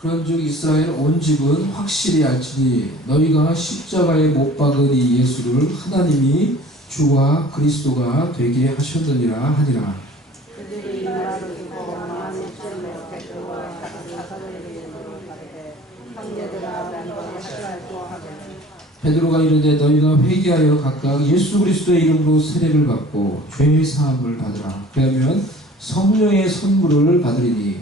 그런즉 이스라엘 온 집은 확실히 알지니 너희가 십자가에 못 박은 이 예수를 하나님이 주와 그리스도가 되게 하셨느니라 하니라. 그들이 이 말을 듣고 마음에 찔려 베드로와 사도에게 물어가되 형제들아 우리가 어찌할꼬 하거늘 베드로가 이르되 너희가 회개하여 각각 예수 그리스도의 이름으로 세례를 받고 죄의 사함을 받으라. 그러면 성령의 선물을 받으리니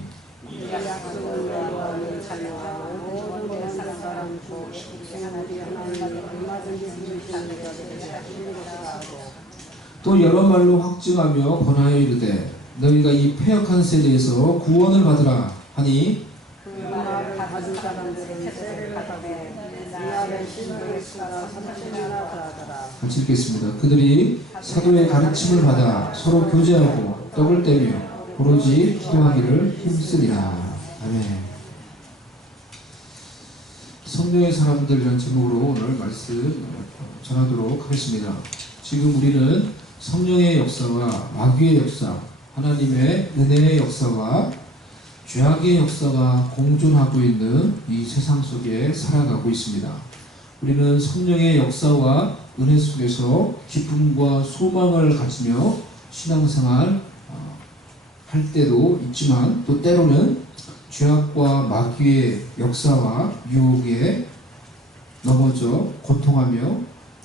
이 약속을 너희와 내 자녀와 모든 내 사랑 주 생활이 하나님이 얼마든지 줄 수 있는 것을 하시는 것을 알고 또 여러 말로 확증하며 권하여 이르되 너희가 이 패역한 세대에서 구원을 받으라 하니 그 말을 가진 사람들은 세례를 받되 이날의 신부의 수가 3000이나 더하더라. 같이 읽겠습니다. 그들이 사도의 가르침을 받아 서로 교제하고 떡을 떼며 오로지 기도하기를 힘쓰리라. 아멘. 성령의 사람들이라는 제목으로 오늘 말씀 전하도록 하겠습니다. 지금 우리는 성령의 역사와 마귀의 역사, 하나님의 은혜의 역사와 죄악의 역사가 공존하고 있는 이 세상 속에 살아가고 있습니다. 우리는 성령의 역사와 은혜 속에서 기쁨과 소망을 가지며 신앙생활 할 때도 있지만 또 때로는 죄악과 마귀의 역사와 유혹에 넘어져 고통하며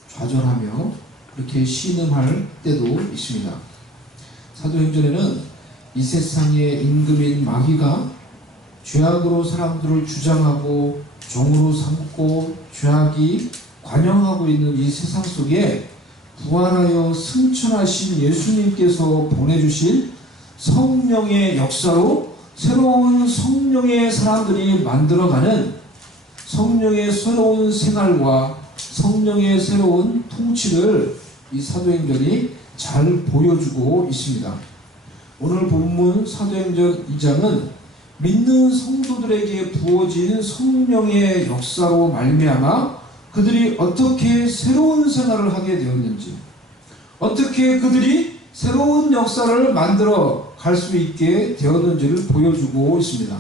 좌절하며 그렇게 신음할 때도 있습니다. 사도행전에는 이 세상의 임금인 마귀가 죄악으로 사람들을 주장하고 종으로 삼고 죄악이 관영하고 있는 이 세상 속에 부활하여 승천하신 예수님께서 보내주신 성령의 역사로 새로운 성령의 사람들이 만들어가는 성령의 새로운 생활과 성령의 새로운 통치를 이 사도행전이 잘 보여주고 있습니다. 오늘 본문 사도행전 2장은 믿는 성도들에게 부어진 성령의 역사로 말미암아 그들이 어떻게 새로운 생활을 하게 되었는지, 어떻게 그들이 새로운 역사를 만들어 갈 수 있게 되었는지를 보여주고 있습니다.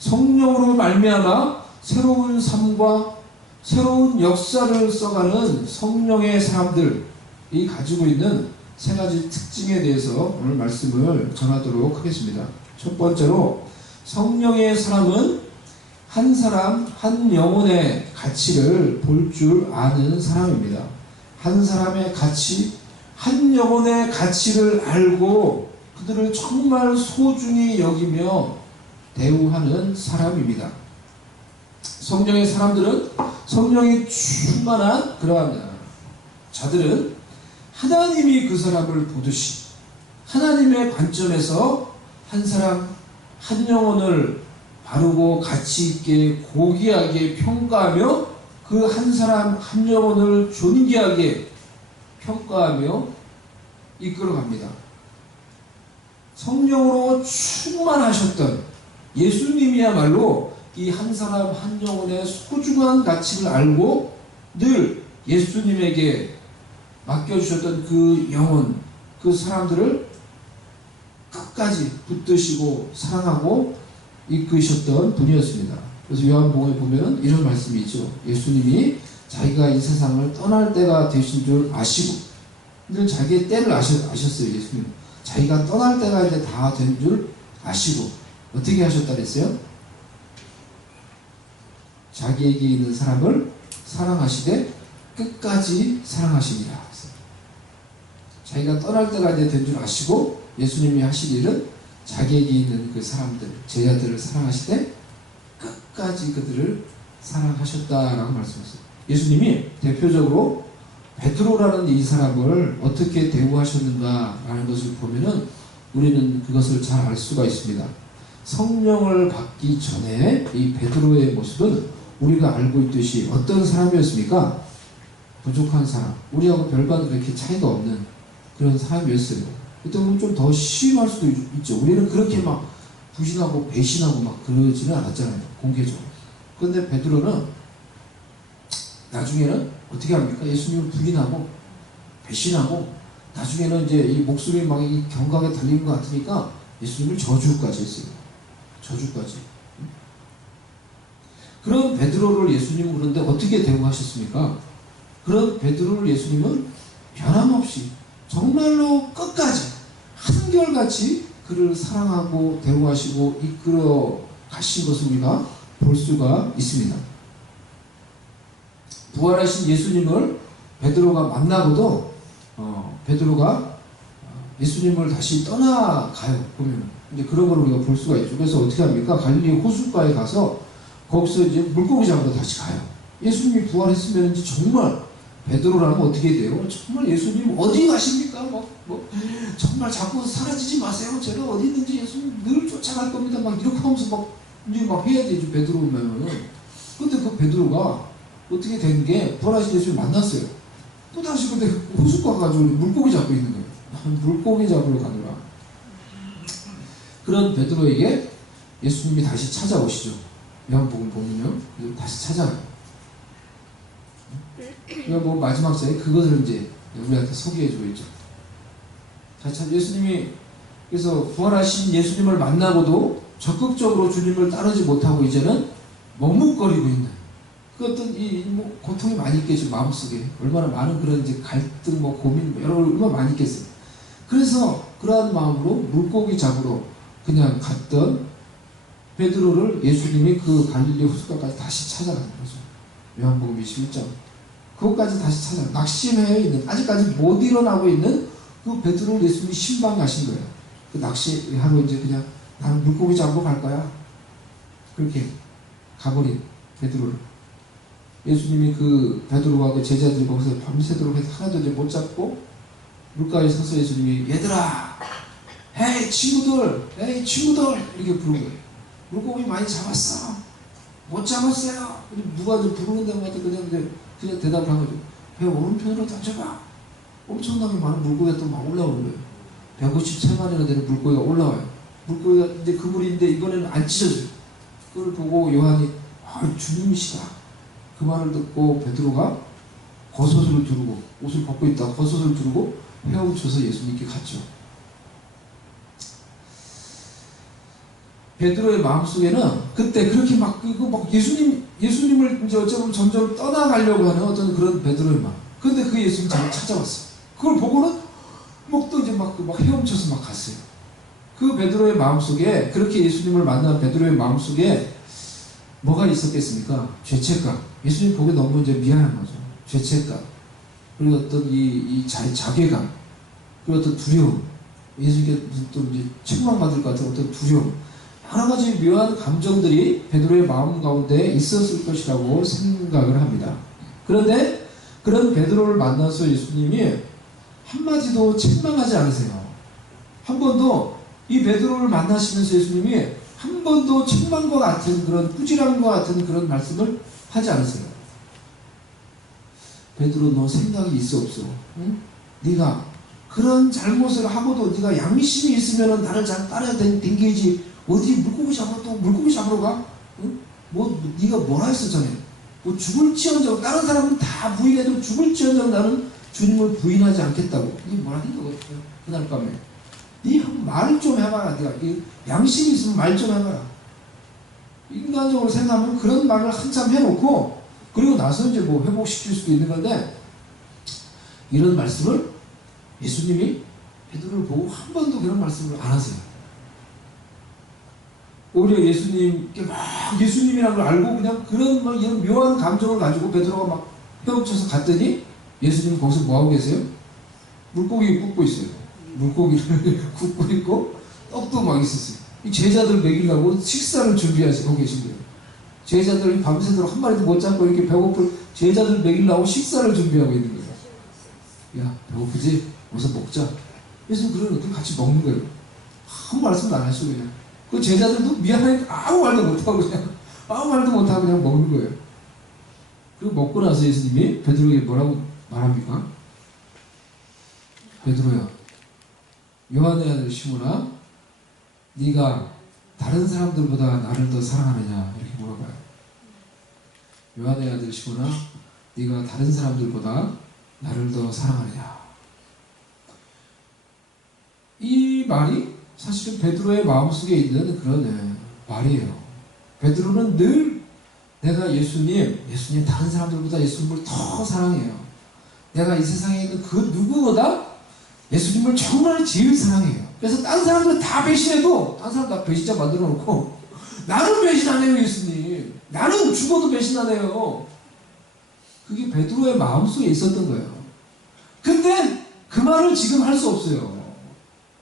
성령으로 말미암아 새로운 삶과 새로운 역사를 써가는 성령의 사람들이 가지고 있는 세 가지 특징에 대해서 오늘 말씀을 전하도록 하겠습니다. 첫 번째로 성령의 사람은 한 사람, 한 영혼의 가치를 볼 줄 아는 사람입니다. 한 사람의 가치, 한 영혼의 가치를 알고 그들을 정말 소중히 여기며 대우하는 사람입니다. 성령의 사람들은, 성령이 충만한 그러한 자들은 하나님이 그 사람을 보듯이 하나님의 관점에서 한 사람, 한 영혼을 바르고 가치 있게 고귀하게 평가하며 그 한 사람, 한 영혼을 존귀하게 평가하며 이끌어갑니다. 성령으로 충만하셨던 예수님이야말로 이 한 사람, 한 영혼의 소중한 가치를 알고 늘 예수님에게 맡겨주셨던 그 영혼, 그 사람들을 끝까지 붙드시고 사랑하고 이끄셨던 분이었습니다. 그래서 요한복음에 보면 이런 말씀이 있죠. 예수님이 자기가 이 세상을 떠날 때가 되신 줄 아시고 늘 자기의 때를 아셨어요. 예수님 자기가 떠날 때가 이제 다 된 줄 아시고 어떻게 하셨다 그랬어요? 자기에게 있는 사람을 사랑하시되 끝까지 사랑하시니라. 자기가 떠날 때가 이제 된 줄 아시고 예수님이 하실 일은 자기에게 있는 그 사람들, 제자들을 사랑하시되 끝까지 그들을 사랑하셨다라고 말씀하셨어요. 예수님이 대표적으로 베드로라는 이 사람을 어떻게 대우하셨는가라는 것을 보면은 우리는 그것을 잘 알 수가 있습니다. 성령을 받기 전에 이 베드로의 모습은 우리가 알고 있듯이 어떤 사람이었습니까? 부족한 사람, 우리하고 별반 그렇게 차이가 없는 그런 사람이었어요. 그때 보면 좀 더 심할 수도 있죠. 우리는 그렇게 막 부신하고 배신하고 막 그러지는 않았잖아요. 공개적으로. 그런데 베드로는 나중에는 어떻게 합니까? 예수님을 부인하고 배신하고 나중에는 이제 이 목숨이 막 이 경각에 달리는 것 같으니까 예수님을 저주까지 했어요. 저주까지. 그런 베드로를 예수님은 그런데 어떻게 대우하셨습니까? 그런 베드로를 예수님은 변함없이 정말로 끝까지 한결같이 그를 사랑하고 대우하시고 이끌어 가신 것을 우리가 볼 수가 있습니다. 부활하신 예수님을 베드로가 만나고도 베드로가 예수님을 다시 떠나가요. 보면 이제 그런 걸 우리가 볼 수가 있죠. 그래서 어떻게 합니까? 갈릴리 호숫가에 가서 거기서 이제 물고기 잡으러 다시 가요. 예수님이 부활했으면 이제 정말 베드로라면 어떻게 돼요? 정말 예수님 어디 가십니까? 정말 자꾸 사라지지 마세요. 제가 어디 있는지 예수님 늘 쫓아갈 겁니다. 막 이렇게 하면서 막 해야 되죠. 베드로면. 근데 그 베드로가 어떻게 된 게 부활하신 예수님 만났어요. 또 다시 근데 호숫가 가지고 물고기 잡고 있는 거예요. 물고기 잡으러 가느라. 그런 베드로에게 예수님이 다시 찾아오시죠. 요한복음 보면요. 다시 찾아와요. 그러니까 마지막 자에 그것을 이제 우리한테 소개해주고 있죠. 예수님이 그래서 부활하신 예수님을 만나고도 적극적으로 주님을 따르지 못하고 이제는 머뭇거리고 있는 그 어떤 고통이 많이 있겠죠. 마음속에 얼마나 많은 그런 이제 갈등 고민 여러 걸 얼마나 많이 있겠어요. 그래서 그러한 마음으로 물고기 잡으러 그냥 갔던 베드로를 예수님이 그 갈릴리 호숫가까지 다시 찾아가는 거죠. 요한복음 21장. 그것까지 다시 찾아 낙심해 있는 아직까지 못 일어나고 있는 그 베드로를 예수님이 신방 가신 거예요. 그 낚시하러 이제 그냥 나는 물고기 잡으러 갈 거야. 그렇게 가버린 베드로를 예수님이 그 베드로와 그 제자들이 거기서 밤새도록 해서 하나도 이제 못 잡고 물가에 서서 예수님이 얘들아, 헤이 친구들 이렇게 부른 거예요. 물고기 많이 잡았어. 못 잡았어요. 누가 이제 부르는 데마다 그냥 대답을 한 거죠. 배 오른편으로 던져봐. 엄청나게 많은 물고기가 또 막 올라오는 거예요. 153마리나 되는 물고기가 올라와요. 물고기가 이제 그물인데 이번에는 안 찢어져요. 그걸 보고 요한이 주님이시다. 그 말을 듣고 베드로가 겉옷을 두르고 옷을 벗고 있다. 겉옷을 두르고 헤엄쳐서 예수님께 갔죠. 베드로의 마음속에는 그때 그렇게 막 예수님을 이제 어쩌면 점점 떠나가려고 하는 어떤 그런 베드로의 마음. 근데 그 예수님이 잘 찾아왔어. 그걸 보고는 또 이제 막 헤엄쳐서 막 갔어요. 그 베드로의 마음속에 그렇게 예수님을 만난 베드로의 마음속에 뭐가 있었겠습니까? 죄책감. 예수님 보기 너무 이제 미안한 거죠. 죄책감. 그리고 어떤 이 자괴감. 그리고 어떤 두려움. 예수님께 또 이제 책망받을 것 같은 어떤 두려움. 여러 가지 묘한 감정들이 베드로의 마음 가운데 있었을 것이라고 생각을 합니다. 그런데 그런 베드로를 만나서 예수님이 한마디도 책망하지 않으세요. 한 번도 이 베드로를 만나시면서 예수님이 한 번도 책망과 같은 그런 꾸지람과 같은 그런 말씀을 하지 않으세요. 베드로 너 생각이 있어 없어? 응? 네가 그런 잘못을 하고도 네가 양심이 있으면 나를 잘 따라야 댕기지 어디 물고기 잡으러 가? 응? 네가 뭐라 했어 전에? 죽을지언정 다른 사람은 다 부인해도 죽을지언정 나는 주님을 부인하지 않겠다고. 이게 뭐라 했거든요. 그날 밤에. 네 말 좀 해봐라. 네가 양심이 있으면 말 좀 해봐라. 인간적으로 생각하면 그런 말을 한참 해놓고 그리고 나서 이제 회복시킬 수도 있는 건데 이런 말씀을 예수님이 베드로를 보고 한 번도 그런 말씀을 안 하세요. 오히려 예수님께 막 예수님이라는 걸 알고 그냥 그런 이런 묘한 감정을 가지고 베드로가 막 헤엄쳐서 갔더니 예수님은 거기서 뭐하고 계세요? 물고기 굽고 있어요. 물고기를 굽고 있고 떡도 막 있었어요. 이 제자들 먹이려고 식사를 준비하시고 계신 거예요. 제자들이 밤새도록 한 마리도 못 잡고 이렇게 배고플 제자들 먹이려고 식사를 준비하고 있는 거예요. 야 배고프지? 어서 먹자. 예수님 그러는 같이 먹는 거예요. 아무 말씀도 안 하시고 그냥. 그 제자들도 미안하니까 아무 말도 못하고 그냥 먹는 거예요. 그리고 먹고 나서 예수님이 베드로에게 뭐라고 말합니까? 베드로야, 요한의 아들 시몬아, 네가 다른 사람들보다 나를 더 사랑하느냐? 이렇게 물어봐요. 요한의 아들 시몬아, 네가 다른 사람들보다 나를 더 사랑하느냐? 이 말이 사실은 베드로의 마음속에 있는 그런 말이에요. 베드로는 늘 내가 예수님 다른 사람들보다 예수님을 더 사랑해요. 내가 이 세상에 있는 그 누구보다 예수님을 정말 제일 사랑해요. 그래서 다른 사람들은 다 배신해도 다른 사람 다 배신자 만들어 놓고 나는 배신 안 해요. 예수님 나는 죽어도 배신 안 해요. 그게 베드로의 마음속에 있었던 거예요. 근데 그 말을 지금 할 수 없어요.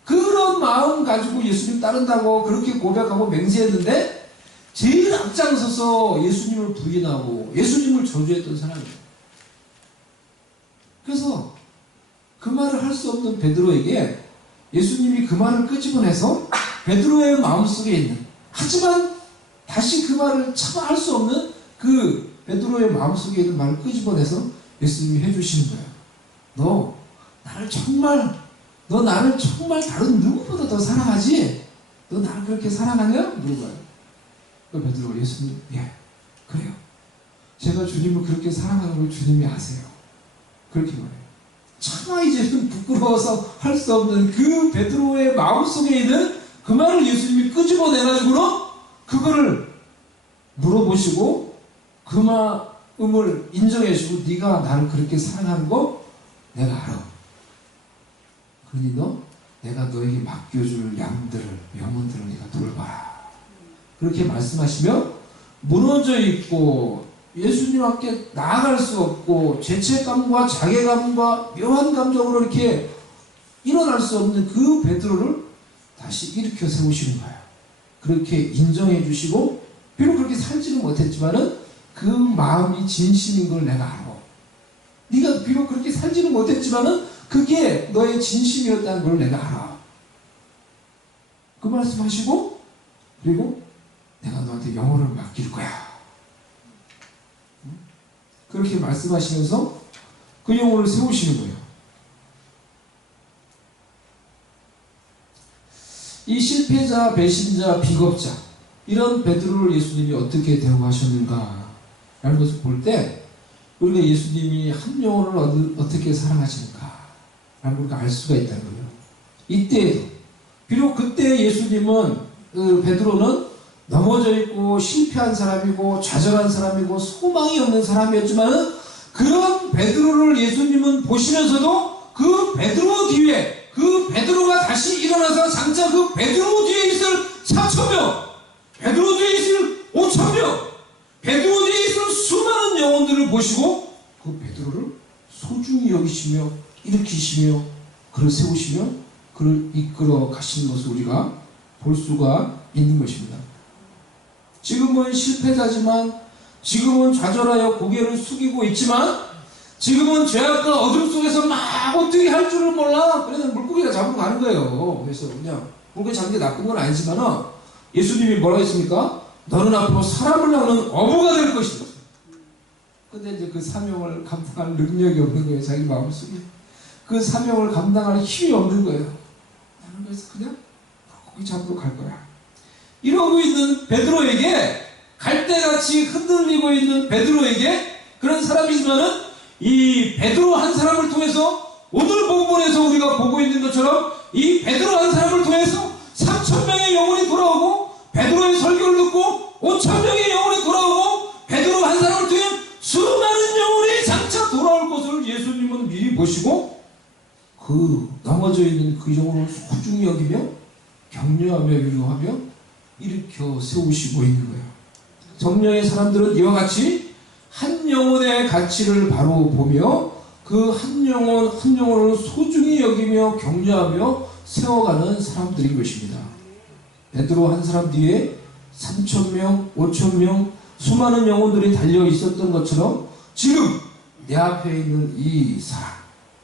그런 마음 가지고 예수님 따른다고 그렇게 고백하고 맹세했는데 제일 앞장서서 예수님을 부인하고 예수님을 저주했던 사람이에요. 그래서 그 말을 할 수 없는 베드로에게 예수님이 그 말을 끄집어내서 베드로의 마음속에 있는, 하지만 다시 그 말을 차마 할 수 없는 그 베드로의 마음속에 있는 말을 끄집어내서 예수님이 해주시는 거예요. 너 나를 정말 다른 누구보다 더 사랑하지? 너 나를 그렇게 사랑하냐? 물어봐요. 그 베드로가 예수님, 예, 그래요. 제가 주님을 그렇게 사랑하는 걸 주님이 아세요. 그렇게 말해요. 차마 이제는 부끄러워서 할 수 없는 그 베드로의 마음속에 있는 그 말을 예수님이 끄집어내가지고는 그거를 물어보시고 그 마음을 인정해주고 네가 나를 그렇게 사랑하는 거 내가 알아. 그러니 내가 너에게 맡겨줄 양들을, 영혼들을 네가 돌봐라. 그렇게 말씀하시며 무너져 있고 예수님 앞에 나아갈 수 없고 죄책감과 자괴감과 묘한 감정으로 이렇게 일어날 수 없는 그 베드로를 다시 일으켜 세우시는 거예요. 그렇게 인정해 주시고 비록 그렇게 살지는 못했지만은 그 마음이 진심인 걸 내가 알아. 네가 비록 그렇게 살지는 못했지만은 그게 너의 진심이었다는 걸 내가 알아. 그 말씀하시고 그리고 내가 너한테 영혼을 맡길 거야. 그렇게 말씀하시면서 그 영혼을 세우시는 거예요. 이 실패자, 배신자, 비겁자 이런 베드로를 예수님이 어떻게 대우하셨는가 라는 것을 볼 때 우리가 예수님이 한 영혼을 어떻게 사랑하시는가 라는 걸 알 수가 있다는 거예요. 이때에도 비록 그때 예수님은 베드로는 넘어져 있고 실패한 사람이고 좌절한 사람이고 소망이 없는 사람이었지만 그런 베드로를 예수님은 보시면서도 그 베드로 뒤에 그 베드로가 다시 일어나서 장차 그 베드로 뒤에 있을 4,000명, 베드로 뒤에 있을 5,000명, 베드로 뒤에 있을 수많은 영혼들을 보시고 그 베드로를 소중히 여기시며 일으키시며 그를 세우시며 그를 이끌어 가시는 것을 우리가 볼 수가 있는 것입니다. 지금은 실패자지만 지금은 좌절하여 고개를 숙이고 있지만 지금은 죄악과 어둠 속에서 막 어떻게 할 줄을 몰라. 그래서 물고기가 잡으러 가는 거예요. 그래서 그냥 물고기 잡는 게 나쁜 건 아니지만 예수님이 뭐라고 했습니까? 너는 앞으로 사람을 낳는 어부가 될 것이다. 근데 이제 그 사명을 감당할 능력이 없는 거예요. 자기 마음속에. 그 사명을 감당할 힘이 없는 거예요. 나는 그래서 그냥 물고기 잡으러 갈 거야. 이러고 있는 베드로에게 갈대같이 흔들리고 있는 베드로에게 그런 사람이지만은 이 베드로 한 사람을 통해서 오늘 본문에서 우리가 보고 있는 것처럼 이 베드로 한 사람을 통해서 3,000명의 영혼이 돌아오고 베드로의 설교를 듣고 5,000명의 영혼이 돌아오고 베드로 한 사람을 통해 수많은 영혼이 장차 돌아올 것을 예수님은 미리 보시고 그 넘어져 있는 그 영혼을 소중히 여기며 격려하며 위로하며 일으켜 세우시고 있는 거예요. 성령의 사람들은 이와 같이 한 영혼의 가치를 바로 보며 그 한 영혼 한 영혼을 소중히 여기며 격려하며 세워가는 사람들인 것입니다. 베드로 한 사람 뒤에 3,000명, 5,000명 수많은 영혼들이 달려 있었던 것처럼 지금 내 앞에 있는 이 사람,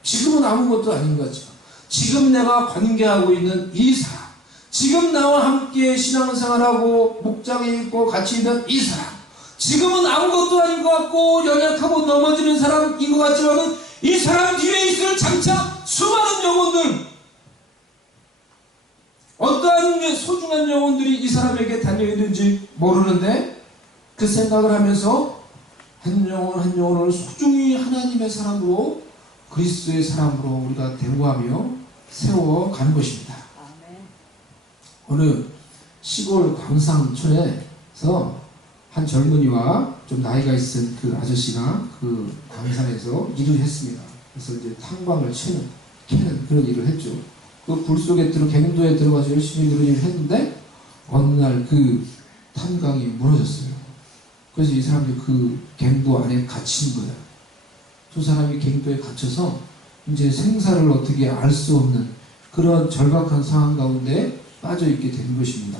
지금은 아무것도 아닌 것 같지만 지금 내가 관계하고 있는 이 사람, 지금 나와 함께 신앙생활하고 목장에 있고 같이 있는 이 사람, 지금은 아무것도 아닌 것 같고 연약하고 넘어지는 사람인 것 같지만 이 사람 뒤에 있을 장차 수많은 영혼들, 어떠한 소중한 영혼들이 이 사람에게 달려있는지 모르는데 그 생각을 하면서 한 영혼 한 영혼을 소중히 하나님의 사람으로 그리스도의 사람으로 우리가 대우하며 세워가는 것입니다. 어느 시골 광산촌에서 한 젊은이와 좀 나이가 있은 그 아저씨가 그 광산에서 일을 했습니다. 그래서 이제 탄광을 캐는 그런 일을 했죠. 그 불 속에 갱도에 들어가서 열심히 그런 일을 했는데 어느 날 그 탄광이 무너졌어요. 그래서 이 사람들이 그 갱도 안에 갇힌 거예요. 두 사람이 갱도에 갇혀서 이제 생사를 어떻게 알 수 없는 그런 절박한 상황 가운데 빠져 있게 된 것입니다.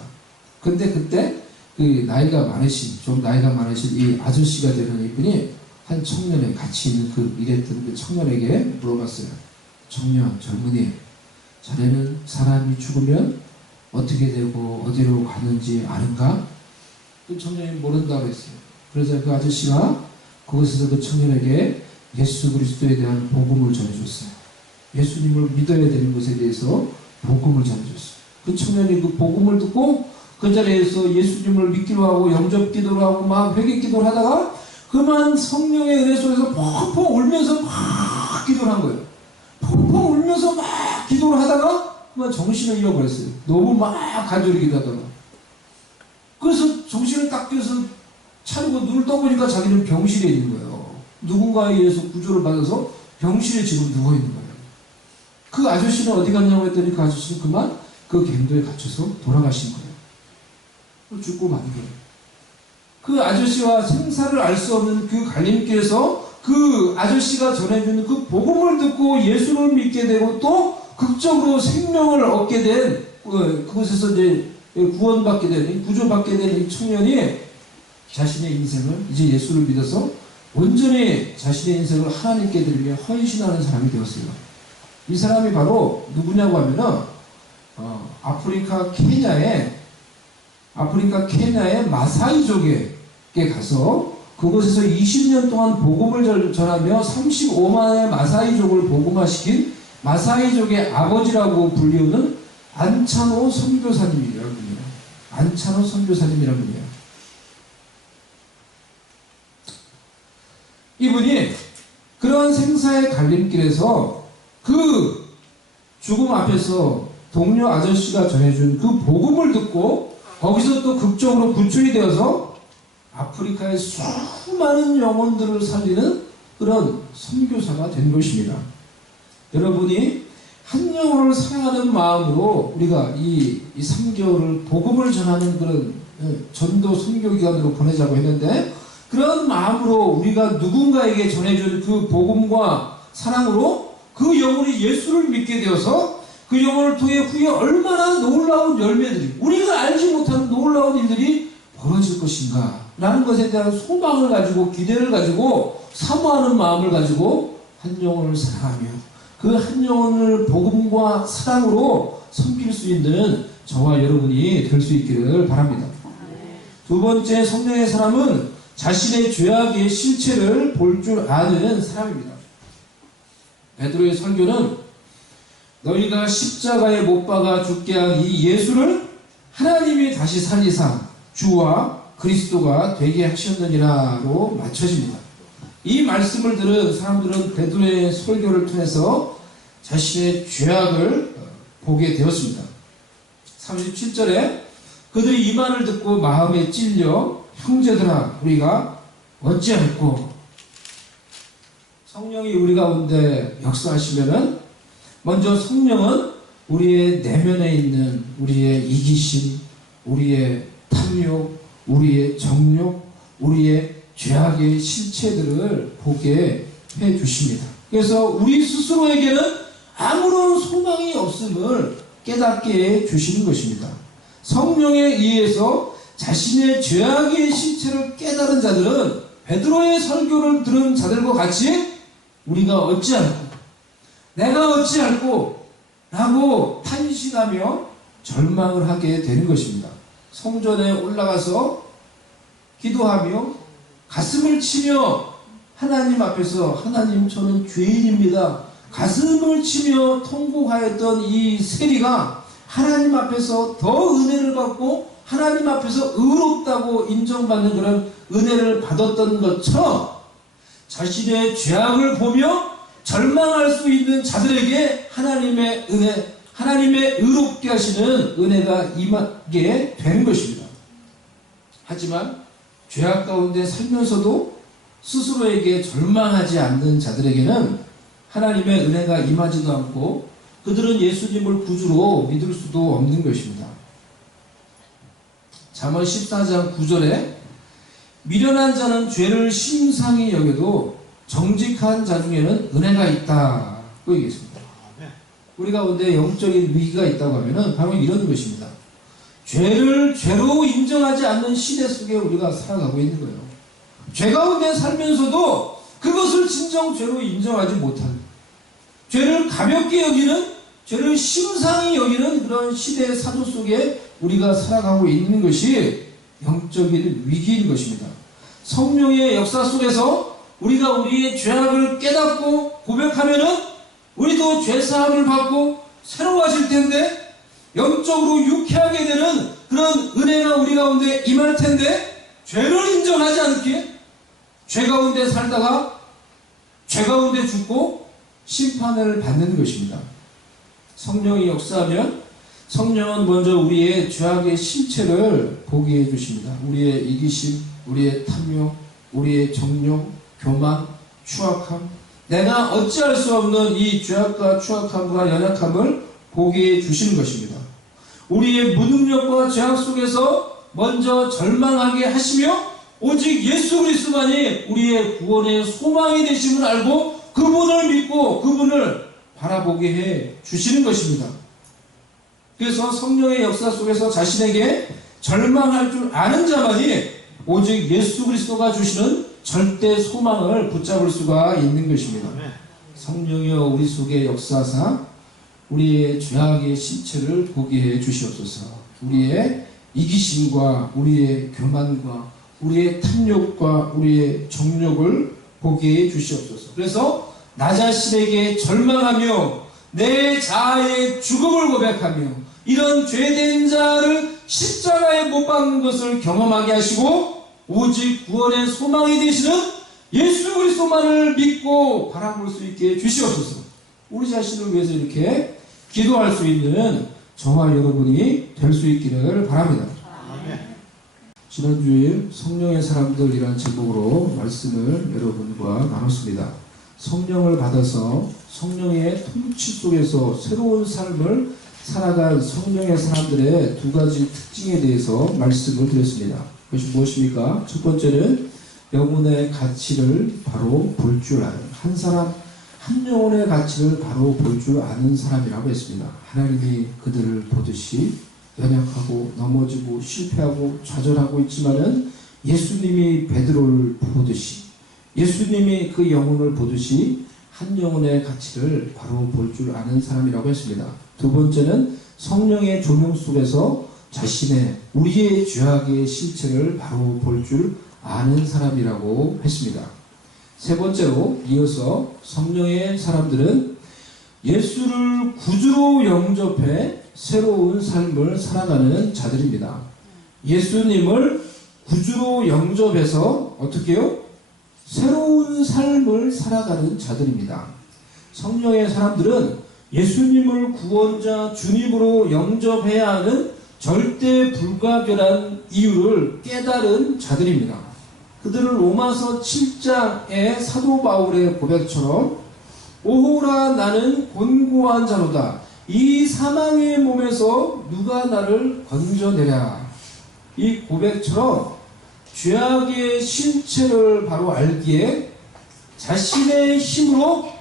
근데 그때 그 좀 나이가 많으신 이 아저씨가 되는 이분이 한 청년에 같이 있는 그 일했던 그 청년에게 물어봤어요. 젊은이, 자네는 사람이 죽으면 어떻게 되고 어디로 가는지 아는가? 그 청년이 모른다고 했어요. 그래서 그 아저씨가 그곳에서 그 청년에게 예수 그리스도에 대한 복음을 전해줬어요. 예수님을 믿어야 되는 것에 대해서 복음을 전해줬어요. 그 청년이 그 복음을 듣고 그 자리에서 예수님을 믿기로 하고 영접 기도를 하고 막 회개 기도를 하다가 그만 성령의 은혜 속에서 펑펑 울면서 막 기도를 한 거예요. 펑펑 울면서 막 기도를 하다가 그만 정신을 잃어버렸어요. 너무 막 간절히 기도하다가. 그래서 정신을 딱 깨서 차리고 눈을 떠보니까 자기는 병실에 있는 거예요. 누군가에 의해서 구조를 받아서 병실에 지금 누워있는 거예요. 그 아저씨는 어디 갔냐고 했더니 그 아저씨는 그만 그 갱도에 갇혀서 돌아가신 거예요. 죽고 만 거예요. 그 아저씨와 생사를 알 수 없는 그 갈림길에서 그 아저씨가 전해주는 그 복음을 듣고 예수를 믿게 되고 또 극적으로 생명을 얻게 된 그곳에서 이제 구원받게 된 구조받게 된 이 청년이 자신의 인생을 이제 예수를 믿어서 온전히 자신의 인생을 하나님께 드리며 헌신하는 사람이 되었어요. 이 사람이 바로 누구냐고 하면은 아프리카 케냐의 마사이족에 가서 그곳에서 20년 동안 복음을 전하며 35만의 마사이족을 복음화시킨 마사이족의 아버지라고 불리우는 안찬호 선교사님이라는 분이에요. 안찬호 선교사님이라는 분이에요. 이분이 그런 생사의 갈림길에서 그 죽음 앞에서 동료 아저씨가 전해준 그 복음을 듣고 거기서 또 극적으로 구출이 되어서 아프리카의 수많은 영혼들을 살리는 그런 선교사가 된 것입니다. 여러분이 한 영혼을 사랑하는 마음으로 우리가 이 3개월을 복음을 전하는 그런 전도 선교기간으로 보내자고 했는데 그런 마음으로 우리가 누군가에게 전해준 그 복음과 사랑으로 그 영혼이 예수를 믿게 되어서 그 영혼을 통해 후에 얼마나 놀라운 열매들이 우리가 알지 못하는 놀라운 일들이 벌어질 것인가 라는 것에 대한 소망을 가지고 기대를 가지고 사모하는 마음을 가지고 한 영혼을 사랑하며 그 한 영혼을 복음과 사랑으로 섬길 수 있는 저와 여러분이 될 수 있기를 바랍니다. 두 번째, 성령의 사람은 자신의 죄악의 실체를 볼 줄 아는 사람입니다. 베드로의 설교는 너희가 십자가에 못 박아 죽게 한 이 예수를 하나님이 다시 살리사 주와 그리스도가 되게 하셨느니라로 맞춰집니다. 이 말씀을 들은 사람들은 베드로의 설교를 통해서 자신의 죄악을 보게 되었습니다. 37절에 그들이 이 말을 듣고 마음에 찔려 형제들아 우리가 어찌할꼬. 성령이 우리 가운데 역사하시면은 먼저 성령은 우리의 내면에 있는 우리의 이기심, 우리의 탐욕, 우리의 정욕, 우리의 죄악의 실체들을 보게 해 주십니다. 그래서 우리 스스로에게는 아무런 소망이 없음을 깨닫게 해 주시는 것입니다. 성령에 의해서 자신의 죄악의 실체를 깨달은 자들은 베드로의 설교를 들은 자들과 같이 우리가 어찌할꼬, 내가 어찌할꼬 라고 탄식하며 절망을 하게 되는 것입니다. 성전에 올라가서 기도하며 가슴을 치며 하나님 앞에서 하나님 저는 죄인입니다. 가슴을 치며 통곡하였던 이 세리가 하나님 앞에서 더 은혜를 받고 하나님 앞에서 의롭다고 인정받는 그런 은혜를 받았던 것처럼 자신의 죄악을 보며 절망할 수 있는 자들에게 하나님의 은혜, 하나님의 의롭게 하시는 은혜가 임하게 된 것입니다. 하지만 죄악 가운데 살면서도 스스로에게 절망하지 않는 자들에게는 하나님의 은혜가 임하지도 않고 그들은 예수님을 구주로 믿을 수도 없는 것입니다. 잠언 14장 9절에 미련한 자는 죄를 심상히 여겨도 정직한 자 중에는 은혜가 있다고 얘기했습니다. 우리 가운데 영적인 위기가 있다고 하면은 바로 이런 것입니다. 죄를 죄로 인정하지 않는 시대 속에 우리가 살아가고 있는 거예요. 죄 가운데 살면서도 그것을 진정 죄로 인정하지 못하는, 죄를 가볍게 여기는, 죄를 심상히 여기는 그런 시대의 사조 속에 우리가 살아가고 있는 것이 영적인 위기인 것입니다. 성령의 역사 속에서 우리가 우리의 죄악을 깨닫고 고백하면은 우리도 죄사함을 받고 새로워질 텐데, 영적으로 유쾌하게 되는 그런 은혜가 우리 가운데 임할 텐데, 죄를 인정하지 않기에 죄 가운데 살다가 죄 가운데 죽고 심판을 받는 것입니다. 성령이 역사하면 성령은 먼저 우리의 죄악의 실체를 보게 해주십니다. 우리의 이기심, 우리의 탐욕, 우리의 정욕, 교만, 추악함, 내가 어찌할 수 없는 이 죄악과 추악함과 연약함을 보게 해주시는 것입니다. 우리의 무능력과 죄악 속에서 먼저 절망하게 하시며 오직 예수 그리스도만이 우리의 구원의 소망이 되심을 알고 그분을 믿고 그분을 바라보게 해 주시는 것입니다. 그래서 성령의 역사 속에서 자신에게 절망할 줄 아는 자만이 오직 예수 그리스도가 주시는 절대 소망을 붙잡을 수가 있는 것입니다. 성령이여 우리 속에 역사사 우리의 죄악의 실체를 보게 해 주시옵소서. 우리의 이기심과 우리의 교만과 우리의 탐욕과 우리의 정욕을 보게 해 주시옵소서. 그래서 나 자신에게 절망하며 내 자아의 죽음을 고백하며 이런 죄된 자를 십자가에 못 박는 것을 경험하게 하시고 오직 구원의 소망이 되시는 예수 그리스도만을 믿고 바라볼 수 있게 주시옵소서. 우리 자신을 위해서 이렇게 기도할 수 있는 저와 여러분이 될 수 있기를 바랍니다. 지난주에 성령의 사람들이라는 제목으로 말씀을 여러분과 나눴습니다. 성령을 받아서 성령의 통치 속에서 새로운 삶을 살아갈 성령의 사람들의 두 가지 특징에 대해서 말씀을 드렸습니다. 그것이 무엇입니까? 첫 번째는 영혼의 가치를 바로 볼 줄 아는, 한 사람 한 영혼의 가치를 바로 볼 줄 아는 사람이라고 했습니다. 하나님이 그들을 보듯이 연약하고 넘어지고 실패하고 좌절하고 있지만은 예수님이 베드로를 보듯이, 예수님이 그 영혼을 보듯이 한 영혼의 가치를 바로 볼 줄 아는 사람이라고 했습니다. 두 번째는 성령의 조명 속에서 자신의 우리의 죄악의 실체를 바로 볼 줄 아는 사람이라고 했습니다. 세 번째로 이어서 성령의 사람들은 예수를 구주로 영접해 새로운 삶을 살아가는 자들입니다. 예수님을 구주로 영접해서 어떻게 해요? 새로운 삶을 살아가는 자들입니다. 성령의 사람들은 예수님을 구원자 주님으로 영접해야 하는 절대 불가결한 이유를 깨달은 자들입니다. 그들은 로마서 7장의 사도 바울의 고백처럼 오호라 나는 곤고한 자로다. 이 사망의 몸에서 누가 나를 건져내랴. 이 고백처럼 죄악의 실체를 바로 알기에 자신의 힘으로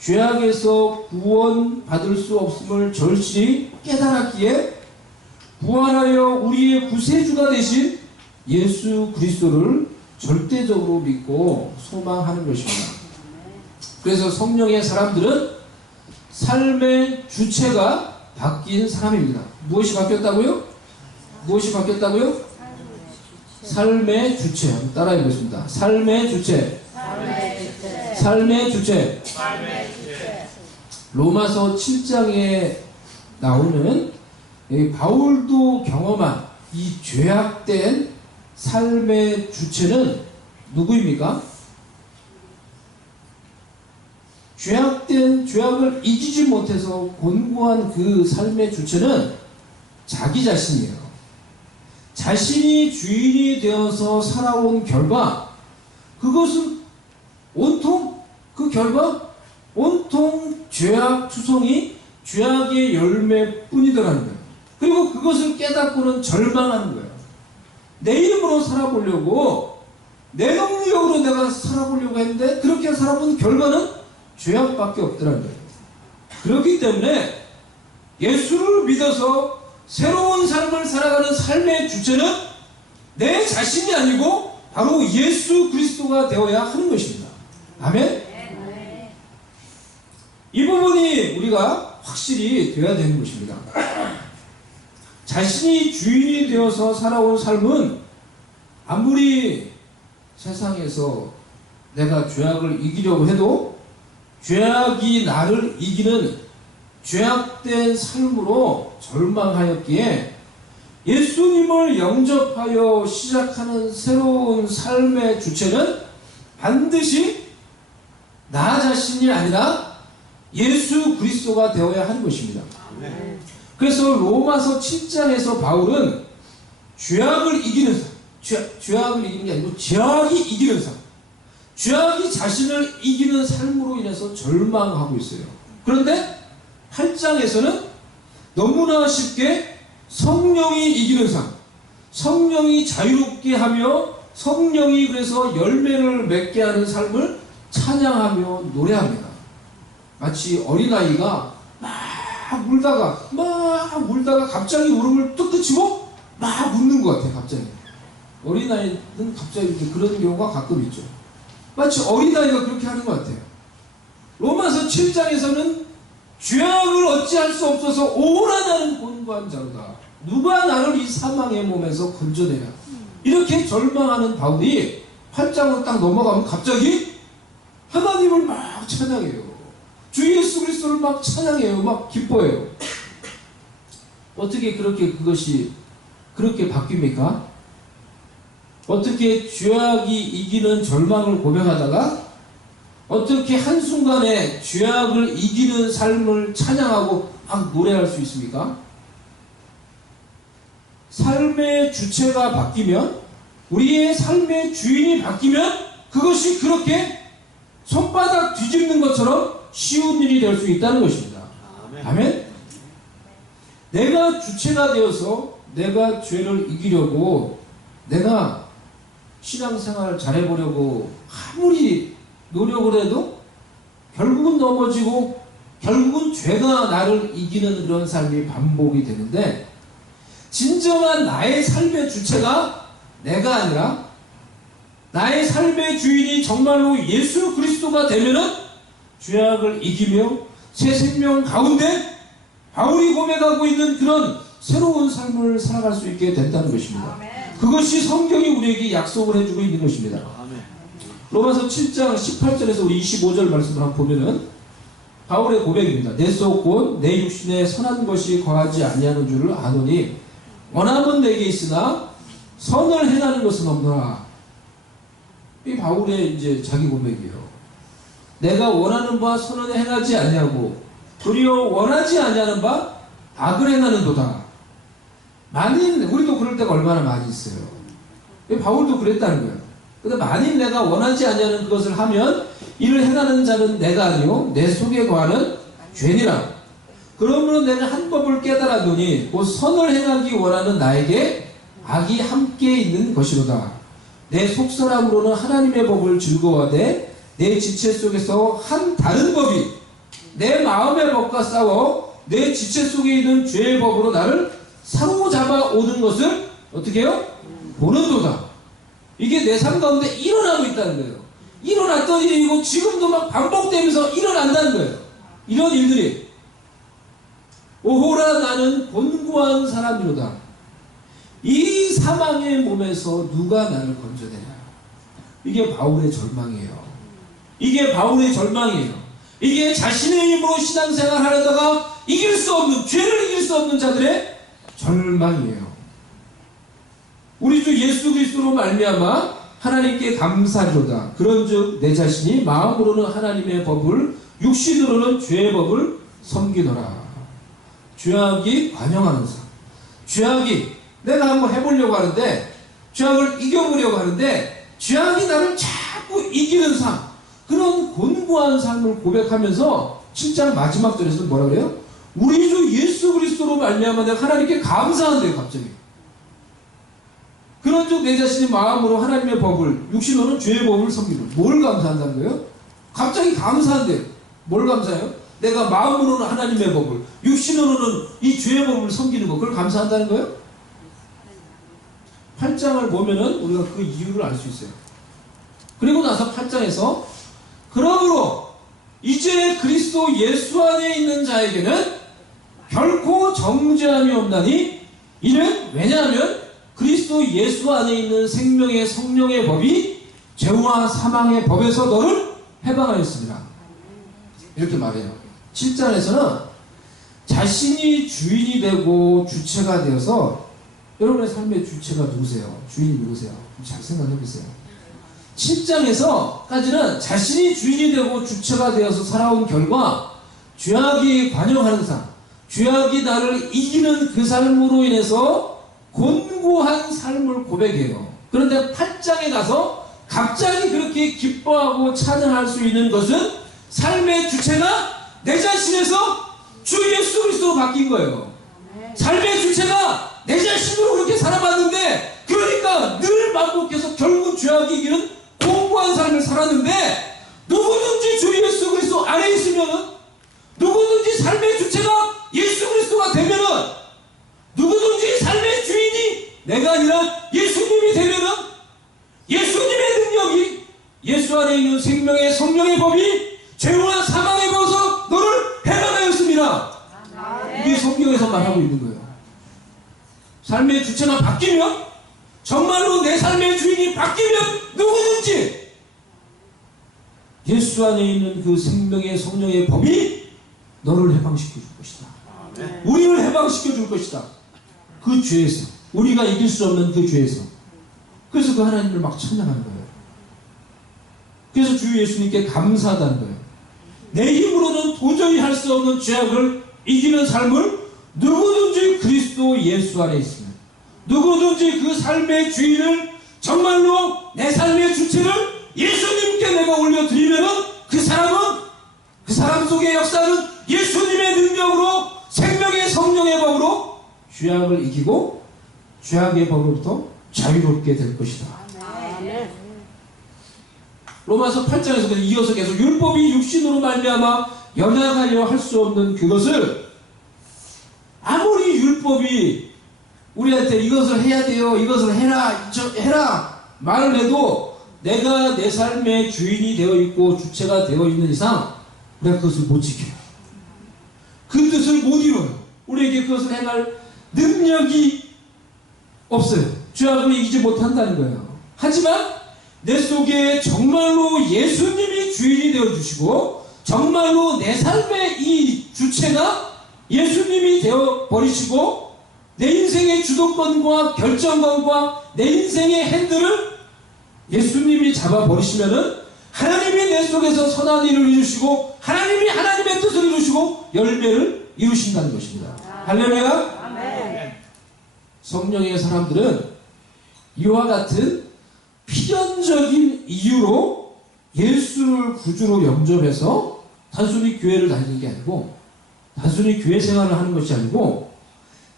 죄악에서 구원받을 수 없음을 절실히 깨달았기에 부활하여 우리의 구세주가 되신 예수 그리스도를 절대적으로 믿고 소망하는 것입니다. 그래서 성령의 사람들은 삶의 주체가 바뀐 사람입니다. 무엇이 바뀌었다고요? 무엇이 바뀌었다고요? 삶의 주체. 한번 따라해 보겠습니다. 삶의 주체. 삶의 주체. 로마서 7장에 나오는 바울도 경험한 이 죄악된 삶의 주체는 누구입니까? 죄악을 이기지 못해서 곤고한 그 삶의 주체는 자기 자신이에요. 자신이 주인이 되어서 살아온 결과, 그것은 온통 그 결과 온통 죄악 투성이 죄악의 열매뿐이더라는 거예요. 그리고 그것을 깨닫고는 절망하는 거예요. 내 힘으로 살아보려고, 내 능력으로 내가 살아보려고 했는데 그렇게 살아본 결과는 죄악밖에 없더라는 거예요. 그렇기 때문에 예수를 믿어서 새로운 삶을 살아가는 삶의 주체는 내 자신이 아니고 바로 예수 그리스도가 되어야 하는 것입니다. 아멘? 이 부분이 우리가 확실히 되어야 되는 것입니다. 자신이 주인이 되어서 살아온 삶은 아무리 세상에서 내가 죄악을 이기려고 해도 죄악이 나를 이기는 죄악된 삶으로 절망하였기에 예수님을 영접하여 시작하는 새로운 삶의 주체는 반드시 나 자신이 아니라 예수 그리스도가 되어야 하는 것입니다. 그래서 로마서 7장에서 바울은 죄악을 이기는 삶, 죄악을 이기는 게 아니고 죄악이 이기는 삶, 죄악이 자신을 이기는 삶으로 인해서 절망하고 있어요. 그런데 8장에서는 너무나 쉽게 성령이 이기는 삶, 성령이 자유롭게 하며 성령이 그래서 열매를 맺게 하는 삶을 찬양하며 노래합니다. 마치 어린아이가 막 울다가 갑자기 울음을 뚝 그치고 막 웃는 것 같아요. 갑자기 어린아이는 갑자기 이렇게 그런 경우가 가끔 있죠. 마치 어린아이가 그렇게 하는 것 같아요. 로마서 7장에서는 죄악을 어찌할 수 없어서 오라 나는 곤고한 자로다. 누가 나를 이 사망의 몸에서 건져내랴. 이렇게 절망하는 바울이 8장으로 딱 넘어가면 갑자기 하나님을 막 찬양해요. 주 예수 그리스도를 막 찬양해요. 막 기뻐해요. 어떻게 그것이 그렇게 바뀝니까? 어떻게 죄악이 이기는 절망을 고백하다가 어떻게 한순간에 죄악을 이기는 삶을 찬양하고 막 노래할 수 있습니까? 삶의 주체가 바뀌면, 우리의 삶의 주인이 바뀌면 그것이 그렇게 손바닥 뒤집는 것처럼 쉬운 일이 될 수 있다는 것입니다. 아멘? 내가 주체가 되어서 내가 죄를 이기려고, 내가 신앙생활 잘해보려고 아무리 노력을 해도 결국은 넘어지고 결국은 죄가 나를 이기는 그런 삶이 반복이 되는데, 진정한 나의 삶의 주체가 내가 아니라 나의 삶의 주인이 정말로 예수 그리스도가 되면은 죄악을 이기며 새 생명 가운데 바울이 고백하고 있는 그런 새로운 삶을 살아갈 수 있게 된다는 것입니다. 그것이 성경이 우리에게 약속을 해주고 있는 것입니다. 로마서 7장 18절에서 우리 25절 말씀을 한번 보면은 바울의 고백입니다. 내 속 곧 내 육신에 선한 것이 거하지 아니하는 줄을 아노니 원함은 내게 있으나 선을 행하는 것은 없노라. 이 바울의 이제 자기 고백이에요. 내가 원하는 바 선은 행하지 아니하고 도리어 원하지 아니하는 바 악을 행하는도다. 만일, 우리도 그럴 때가 얼마나 많이 있어요. 바울도 그랬다는 거예요. 근데 만일 내가 원하지 아니하는 그것을 하면 이를 행하는 자는 내가 아니요 내 속에 거하는 죄니라. 그러므로 내가 한 법을 깨달았노니 곧 선을 행하기 원하는 나에게 악이 함께 있는 것이로다. 내 속사람으로는 하나님의 법을 즐거워하되 내 지체 속에서 한 다른 법이 내 마음의 법과 싸워 내 지체 속에 있는 죄의 법으로 나를 사로잡아 오는 것을 어떻게 해요? 보는도다. 이게 내 삶 가운데 일어나고 있다는 거예요. 일어났던 일이고 지금도 막 반복되면서 일어난다는 거예요. 이런 일들이. 오호라 나는 곤고한 사람이로다. 이 사망의 몸에서 누가 나를 건져내냐. 이게 바울의 절망이에요. 이게 바울의 절망이에요. 이게 자신의 힘으로 신앙생활 하려다가 이길 수 없는, 죄를 이길 수 없는 자들의 절망이에요. 우리 주 예수 그리스도로 말미암아 하나님께 감사리로다. 그런즉 내 자신이 마음으로는 하나님의 법을, 육신으로는 죄의 법을 섬기노라. 죄악이 관영하는 삶, 죄악이 내가 한번 해보려고 하는데, 죄악을 이겨보려고 하는데, 죄악이 나를 자꾸 이기는 삶, 그런 곤고한 삶을 고백하면서 7장 마지막 절에서 뭐라 그래요? 우리 주 예수 그리스도로 말미암아 내가 하나님께 감사한대요. 갑자기. 그런즉 내 자신이 마음으로 하나님의 법을, 육신으로는 죄의 법을 섬기고. 뭘 감사한다는 거예요? 갑자기 감사한대요. 뭘 감사해요? 내가 마음으로는 하나님의 법을, 육신으로는 이 죄의 법을 섬기는 거, 그걸 감사한다는 거예요? 8장을 보면은 우리가 그 이유를 알 수 있어요. 그리고 나서 8장에서 그러므로 이제 그리스도 예수 안에 있는 자에게는 결코 정죄함이 없나니, 이는 왜냐하면 그리스도 예수 안에 있는 생명의 성령의 법이 죄와 사망의 법에서 너를 해방하였습니다. 이렇게 말해요. 7장에서는 자신이 주인이 되고 주체가 되어서, 여러분의 삶의 주체가 누구세요? 주인이 누구세요? 잘 생각해 보세요. 7장에서까지는 자신이 주인이 되고 주체가 되어서 살아온 결과 죄악이 관영하는 삶, 죄악이 나를 이기는 그 삶으로 인해서 곤고한 삶을 고백해요. 그런데 8장에 가서 갑자기 그렇게 기뻐하고 찬양할 수 있는 것은 삶의 주체가 내 자신에서 주 예수 그리스도로 바뀐 거예요. 삶의 주체가 내 자신으로 그렇게 살아봤는데, 그러니까 늘 반복해서 결국 죄악이 이기는 공고한 삶을 살았는데, 누구든지 주 예수 그리스도 안에 있으면은, 누구든지 삶의 주체가 예수 그리스도가 되면은, 누구든지 삶의 주인이 내가 아니라 예수님이 되면은, 예수님의 능력이, 예수 안에 있는 생명의 성령의 법이 죄와 사망의 법에서 너를 해방하였습니다. 이게 성경에서 말하고 있는 거예요. 삶의 주체가 바뀌면, 정말로 내 삶의 주인이 바뀌면 누구든지 예수 안에 있는 그 생명의 성령의 법이 너를 해방시켜 줄 것이다. 우리를 해방시켜 줄 것이다. 그 죄에서, 우리가 이길 수 없는 그 죄에서. 그래서 그 하나님을 막 찬양하는 거예요. 그래서 주 예수님께 감사하다는 거예요. 내 힘으로는 도저히 할 수 없는 죄악을 이기는 삶을 누구든지 그리스도 예수 안에 있으면, 누구든지 그 삶의 주인을, 정말로 내 삶의 주체를 예수님께 내가 올려드리면은, 그 사람은, 그 사람 속에 역사는 예수님의 능력으로, 생명의 성령의 법으로 죄악을 이기고 죄악의 법으로부터 자유롭게 될 것이다. 로마서 8장에서 이어서 계속 율법이 육신으로 말미암아 연약하여 할 수 없는 그것을, 아무리 율법이 우리한테 이것을 해야 돼요, 이것을 해라, 해라 말을 해도 내가 내 삶의 주인이 되어 있고 주체가 되어 있는 이상 내가 그것을 못 지켜요. 그 뜻을 못 이뤄요. 우리에게 그것을 행할 능력이 없어요. 죄악을 이기지 못한다는 거예요. 하지만 내 속에 정말로 예수님이 주인이 되어주시고, 정말로 내 삶의 이 주체가 예수님이 되어버리시고, 내 인생의 주도권과 결정권과 내 인생의 핸들을 예수님이 잡아버리시면은, 하나님이 내 속에서 선한 일을 이루시고, 하나님이 하나님의 뜻을 이루시고 열매를 이루신다는 것입니다. 할렐루야. 성령의 사람들은 이와 같은 필연적인 이유로 예수를 구주로 영접해서 단순히 교회를 다니는 게 아니고, 단순히 교회 생활을 하는 것이 아니고,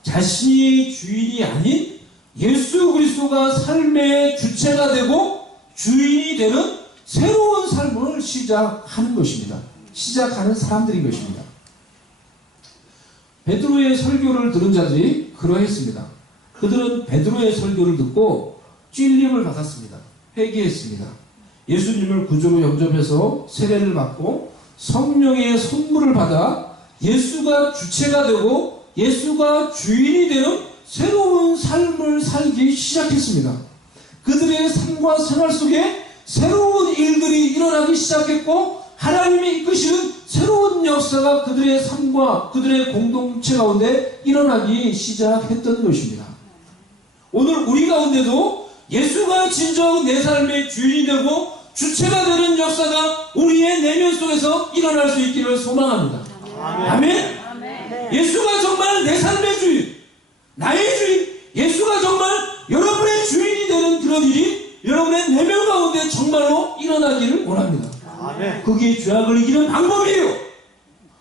자신이 주인이 아닌 예수 그리스도가 삶의 주체가 되고 주인이 되는 새로운 삶을 시작하는 것입니다. 시작하는 사람들인 것입니다. 베드로의 설교를 들은 자들이 그러했습니다. 그들은 베드로의 설교를 듣고 찔림을 받았습니다. 회개했습니다. 예수님을 구주로 영접해서 세례를 받고 성령의 선물을 받아 예수가 주체가 되고 예수가 주인이 되는 새로운 삶을 살기 시작했습니다. 그들의 삶과 생활 속에 새로운 일들이 일어나기 시작했고, 하나님이 이끄시는 새로운 역사가 그들의 삶과 그들의 공동체 가운데 일어나기 시작했던 것입니다. 오늘 우리 가운데도 예수가 진정 내 삶의 주인이 되고 주체가 되는 역사가 우리의 내면 속에서 일어날 수 있기를 소망합니다. 아멘. 예수가 정말 내 삶의 주인, 나의 주인, 예수가 정말 여러분의 주인이 되는 그런 일이 여러분의 내면 가운데 정말로 일어나기를 원합니다. 아멘. 그게 죄악을 이기는 방법이에요.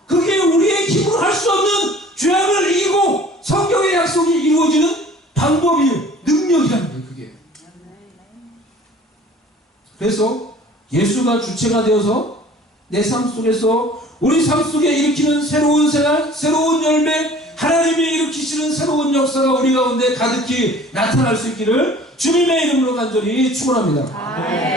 그게 우리의 힘으로 할 수 없는 죄악을 이기고 성경의 약속이 이루어지는 방법이에요. 능력이라는 거예요. 그게. 그래서 예수가 주체가 되어서 내 삶 속에서 우리 삶 속에 일으키는 새로운 생활, 새로운 열매, 하나님이 일으키시는 새로운 역사가 우리 가운데 가득히 나타날 수 있기를 주님의 이름으로 간절히 축원합니다. 아멘.